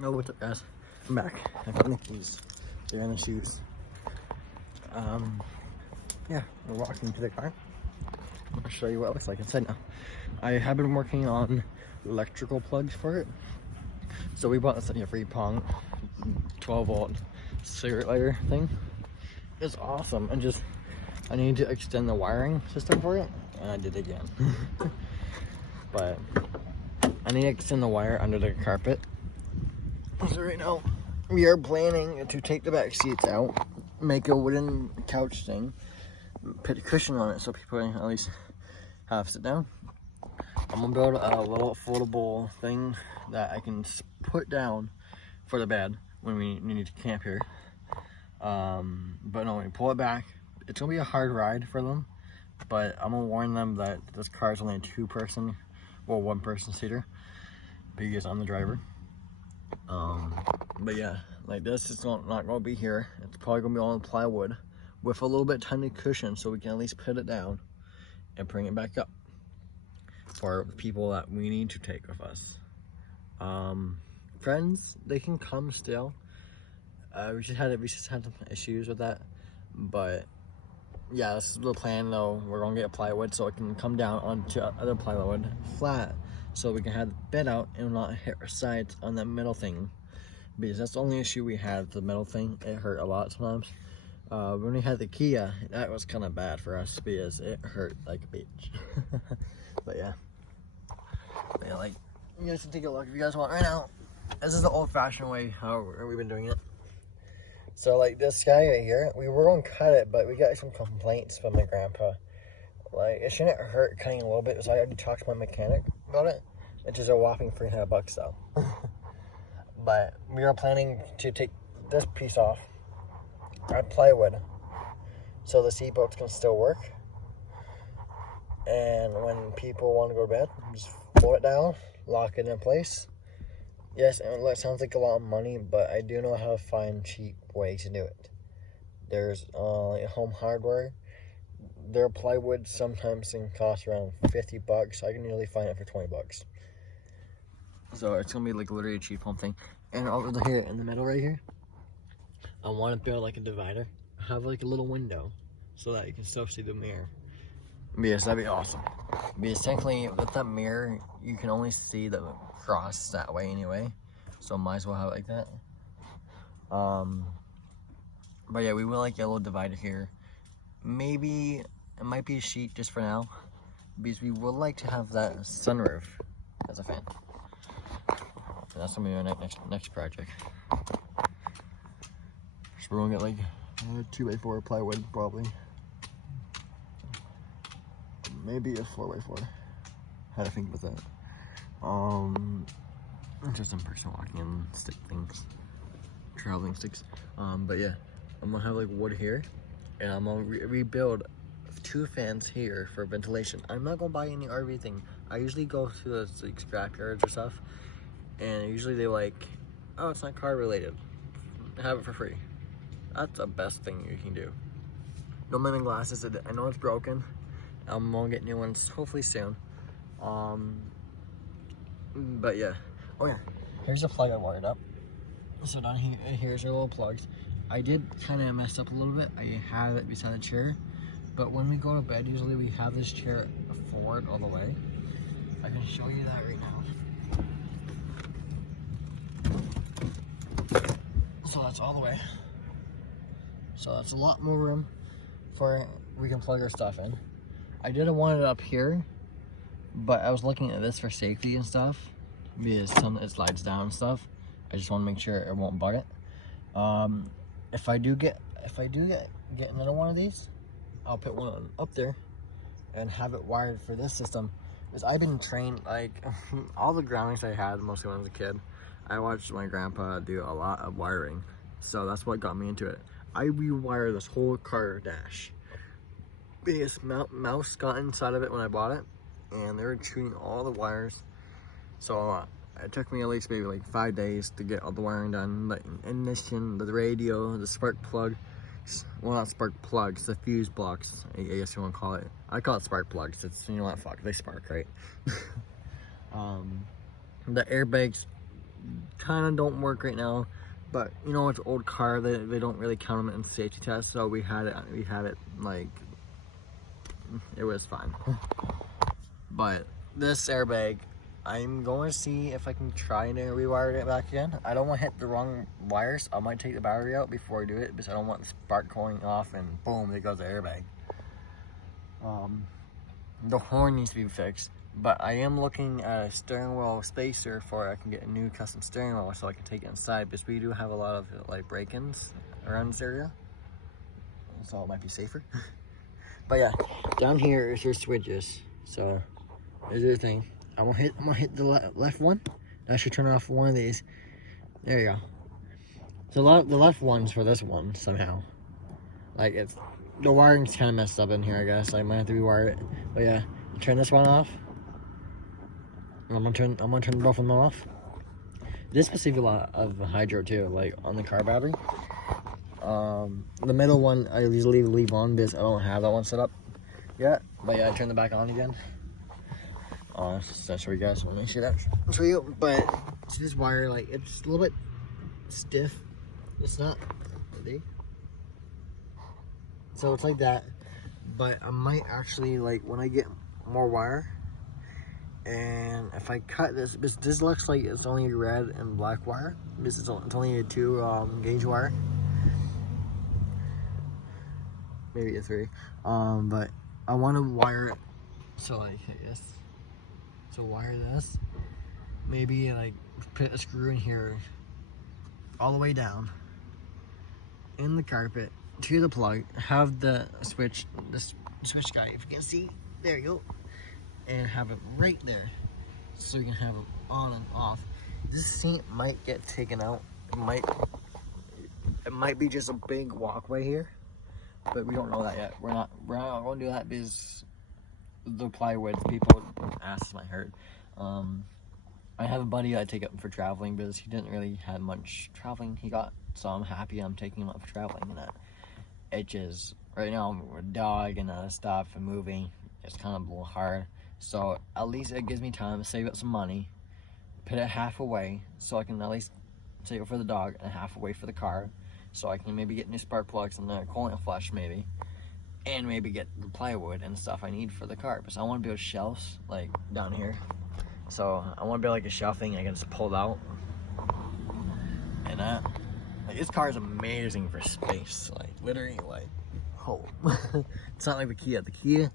Oh, what's up, guys? I'm back. I found the keys. They're in the shoes. Yeah, we're walking to the car. I'll show you what it looks like inside now. I have been working on electrical plugs for it. So we bought this like a free Pong 12-volt cigarette lighter thing. It's awesome. And just, I need to extend the wiring system for it. And I did again. But I need to extend the wire under the carpet. So right now, we are planning to take the back seats out, make a wooden couch thing, put a cushion on it so people can at least have sit down. I'm gonna build a little foldable thing that I can put down for the bed when we need to camp here. But no, when we pull it back, it's gonna be a hard ride for them. But I'm gonna warn them that this car is only a two-person, well, one-person seater, because I'm the driver. But yeah, like this is not gonna be here. It's probably gonna be on plywood with a little bit tiny cushion, so we can at least put it down and bring it back up for the people that we need to take with us. Friends, they can come still. We just had some issues with that, but yeah, this is the plan though. We're gonna get plywood so it can come down onto other plywood flat, so we can have the bed out and not hit our sides on that metal thing, because that's the only issue we had. The metal thing, it hurt a lot sometimes. When we had the Kia, that was kind of bad for us because it hurt like a bitch. But yeah, like, you guys can take a look if you guys want right now. This is the old-fashioned way how we've been doing it. So like this guy right here, we were gonna cut it, but we got some complaints from my grandpa. Like, it shouldn't hurt cutting a little bit, so I already talked to my mechanic about it. It's just a whopping $300 though. But we are planning to take this piece off, add plywood, so the seat belts can still work. And when people want to go to bed, just pull it down, lock it in place. Yes, and it sounds like a lot of money, but I do know how to find cheap way to do it. There's like Home Hardware. Their plywood sometimes can cost around $50. I can usually find it for $20. So it's gonna be like literally a cheap home thing. And over here in the middle right here, I want to build like a divider. Have like a little window so that you can still see the mirror. Yes, that'd be awesome. Because technically with that mirror, you can only see the cross that way anyway. So might as well have it like that. But yeah, we will like a little divider here. Maybe it might be a sheet just for now, because we would like to have that sunroof as a fan. And that's gonna be our next project. So we're gonna get like 2x4 plywood probably. Maybe a 4x4. How to think about that. Just some personal walking and stick things, traveling sticks. But yeah, I'm gonna have like wood here, and I'm gonna rebuild 2 fans here for ventilation. I'm not gonna buy any RV thing. I usually go to the like scrapyards or stuff, and usually they like, oh, it's not car related, have it for free. That's the best thing you can do. No lemon glasses. I know it's broken. I'm gonna get new ones hopefully soon. But yeah. Oh yeah, here's a plug I wired up. So down here, here's your little plugs. I did kind of mess up a little bit. I have it beside the chair, but when we go to bed, usually we have this chair forward all the way. I can show you that right now. So that's all the way. So that's a lot more room for we can plug our stuff in. I didn't want it up here, but I was looking at this for safety and stuff, because it slides down and stuff. I just want to make sure it won't bug it. If I do get another one of these, I'll put one up there and have it wired for this system. Because I've been trained, like all the groundings I had mostly when I was a kid, I watched my grandpa do a lot of wiring, so that's what got me into it. I rewired this whole car dash. Because mouse got inside of it when I bought it, and they were chewing all the wires. So it took me at least maybe like 5 days to get all the wiring done. The ignition, the radio, the spark plug. Well, not spark plugs, the fuse blocks, I guess you want to call it. I call it spark plugs. It's, you know what, fuck, they spark, right? The airbags kind of don't work right now, but you know, it's an old car, they don't really count them in safety tests, so we had it like, it was fine. But this airbag, I'm going to see if I can try to rewire it back again. I don't want to hit the wrong wires. I might take the battery out before I do it because I don't want the spark going off and boom, there goes the airbag. The horn needs to be fixed, but I am looking at a steering wheel spacer for I can get a new custom steering wheel so I can take it inside, because we do have a lot of like break-ins around this area, so it might be safer. But yeah, down here is your switches. So there's your thing. I'm gonna hit the left one. That should turn off one of these. There you go. So the left one's for this one somehow. Like it's the wiring's kind of messed up in here, I guess. I might have to rewire it. But yeah, turn this one off. I'm gonna turn both of them off. This will save a lot of hydro too, like on the car battery. The middle one I usually leave on because I don't have that one set up yet. But yeah, I turn it back on again. Just to show you guys. Let me see that. I'll show you. But see this wire, like it's a little bit stiff. It's not. So it's like that. But I might actually, like, when I get more wire, and if I cut this, because this looks like it's only red and black wire. This is only a 2 gauge wire. Maybe a 3. But I want to wire it so like this. So wire this. Maybe like put a screw in here all the way down in the carpet to the plug. Have the switch guy, if you can see, there you go, and have it right there so you can have it on and off. This seat might get taken out. It might be just a big walkway here, but we don't know that yet. We're not going to do that because the plywood, people asks might hurt. I have a buddy I take up for traveling because he didn't really have much traveling he got, so I'm happy I'm taking him up for traveling. And that it just right now with a dog and stuff and moving, it's kind of a little hard. So at least it gives me time to save up some money, put it half away so I can at least save it for the dog and half away for the car, so I can maybe get new spark plugs and the coolant flush maybe, and maybe get the plywood and stuff I need for the car, because I want to build shelves like down here. So I want to build like a shelf thing I can just pull out, and that, like, this car is amazing for space, like literally, like, oh. It's not like the Kia. The Kia,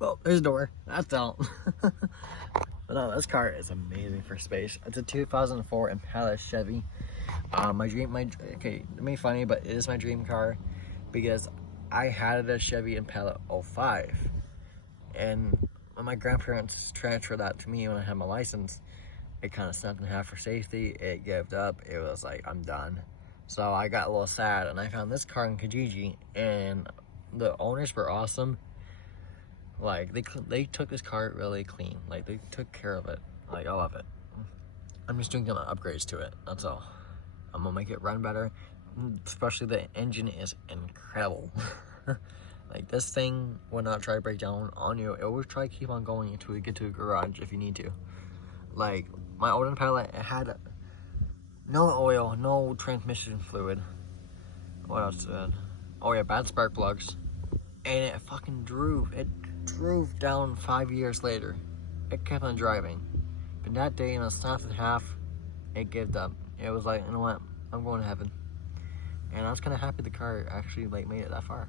well, there's a door, that's out. But no, this car is amazing for space. It's a 2004 Impala Chevy. Okay, it may be funny, but it is my dream car because I had a Chevy Impala 05, and when my grandparents transferred that to me when I had my license, it kind of snapped in half for safety. It gave up. It was like, I'm done. So I got a little sad, and I found this car in Kijiji, and the owners were awesome. Like, they took this car really clean. Like, they took care of it. Like, I love it. I'm just doing some upgrades to it, that's all. I'm gonna make it run better. Especially the engine is incredible. Like, this thing will not try to break down on you. It will try to keep on going until you get to a garage if you need to. Like, my old Impala, it had no oil, no transmission fluid. What else did it? Oh yeah, bad spark plugs. And it fucking drove. It drove down 5 years later. It kept on driving. But that day, in a snap and a half, it gave up. It was like, you know what? I'm going to heaven. And I was kind of happy the car actually like made it that far.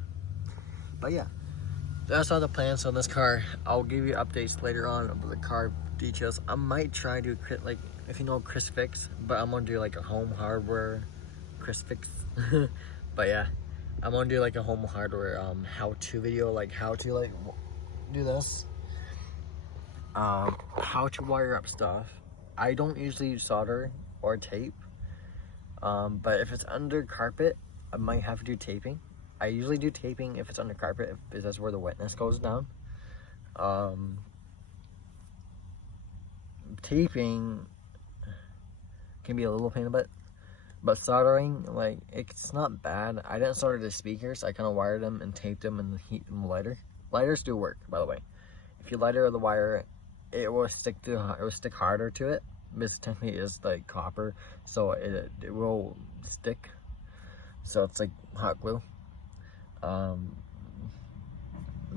But yeah, that's all the plans on this car. I'll give you updates later on about the car details. I might try to, like, if you know Chris Fix, but I'm gonna do like a home hardware Chris Fix. But yeah, I'm gonna do like a home hardware how-to video, like how to like do this, how to wire up stuff. I don't usually use solder or tape, but if it's under carpet, I might have to do taping. I usually do taping if it's under carpet, because that's where the wetness goes down. Taping can be a little pain in the butt, but soldering, like, it's not bad. I didn't solder the speakers. I kind of wired them and taped them and heat them lighter. Lighters do work, by the way. If you lighter the wire, it will stick harder to it. this technically is like copper, so it will stick. So it's like hot glue. But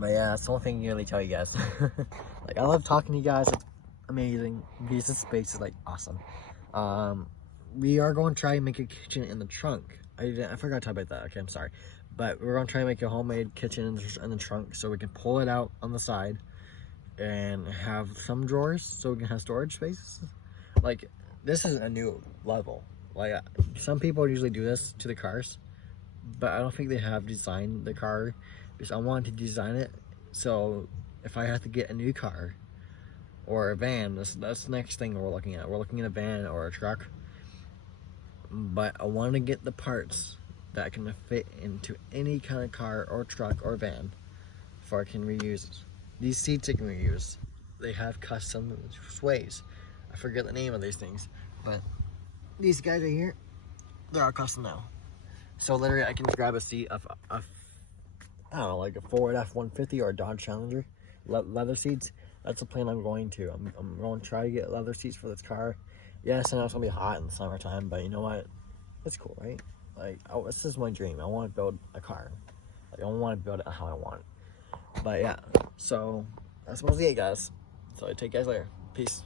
yeah, that's the only thing I can really tell you guys. Like, I love talking to you guys. It's amazing. Visa space is like awesome. We are going to try and make a kitchen in the trunk. I forgot to talk about that. Okay, I'm sorry. But we're going to try and make a homemade kitchen in the trunk so we can pull it out on the side and have some drawers so we can have storage spaces. Like, this is a new level. Like, some people usually do this to the cars, but I don't think they have designed the car, because I wanted to design it so if I have to get a new car or a van, that's the next thing we're looking at. We're looking at a van or a truck, but I want to get the parts that can fit into any kind of car or truck or van before I can reuse it. These seats I can reuse. They have custom sways. I forget the name of these things, but these guys right here, they're all custom now. So literally I can grab a seat of I don't know, like a Ford F-150 or a Dodge Challenger, leather seats. That's the plan I'm going to. I'm going to try to get leather seats for this car. Yes, I know it's going to be hot in the summertime, but you know what? It's cool, right? Like, this is my dream. I want to build a car. Like, I want to build it how I want it. But yeah, so that's mostly it, guys. So I take you guys later. Peace.